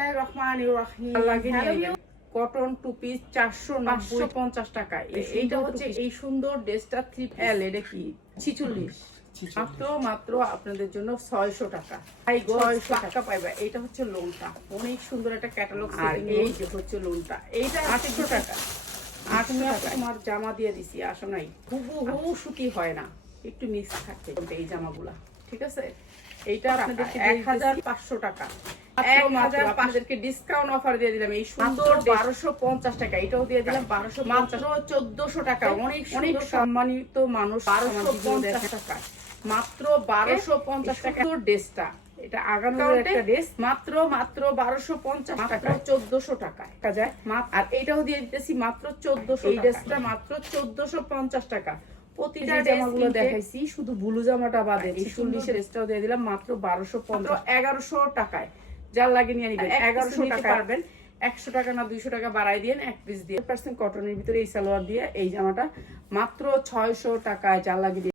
বিসমিল্লাহির রহমানির রহিম cotton two piece চারশো পঞ্চাশ টাকা এইটা হচ্ছে এই সুন্দর ড্রেসটা থ্রি এল এটা কি? ছিচল্লিশ। মাত্র মাত্র আপনাদের জন্য ছয়শো টাকা। ছয়শো টাকা। পাইবা। এইটা হচ্ছে লোনটা অনেক সুন্দর একটা ক্যাটালগ আর এই যে হচ্ছে লোনটা এইটা আটশো টাকা। আটশো টাকা তোমার জামা দিয়ে দিছি আসো নাই। হুবু হু সুতি হয় না। একটু মিক্স থাকে এই জামাগুলা। ঠিক আছে? এইটা আপনাদেরকে এক হাজার পাঁচশো টাকা। আপনাদেরকে ডিসকাউন্ট অফার দিয়ে দিলাম। এই সুন্দর বারোশো পঞ্চাশ টাকা। এটাও দিয়ে দিলাম বারোশো মাত্র চোদ্দশো টাকা। অনেক অনেক সম্মানিত মানুষ বারোশো পঞ্চাশ টাকা। মাত্র বারোশো পঞ্চাশ টাকা। ড্রেসটা। এটা আগানোর একটা ড্রেস। মাত্র মাত্র বারোশো পঞ্চাশ টাকা চোদ্দশো টাকায় যায়। আর এইটাও দিয়ে দিতেছি মাত্র চোদ্দশো এই ড্রেসটা মাত্র চোদ্দশো পঞ্চাশ টাকা। প্রতিটা জামাগুলো দেখাইছি শুধু বুলু জামাটা বাদে এই চল্লিশের ড্রেসটাও দিয়ে দিলাম মাত্র বারোশো পঞ্চাশ। এগারোশো টাকায়। যার লাগে নিয়ে নিবেন এগারোশো টাকা। পারবেন। একশো টাকা না দুইশো টাকা বাড়াই দিয়ে এক পিস দিয়ে। পার্সেন্ট কটনের ভিতরে এই সালোয়ার দিয়ে এই জামাটা মাত্র ছয়শো টাকায় যার লাগে দিয়ে